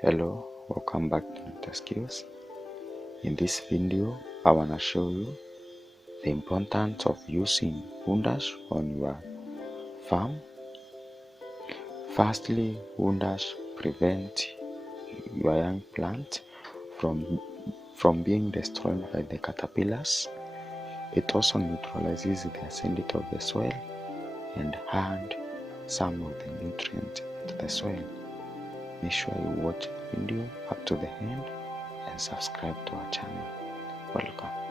Hello, welcome back to Nectar Skills. In this video, I want to show you the importance of using wound-dash on your farm. Firstly, wound-dash prevent your young plant from being destroyed by the caterpillars. It also neutralizes the acidity of the soil and add some of the nutrients to the soil. Make sure you watch the video up to the end and subscribe to our channel. Welcome.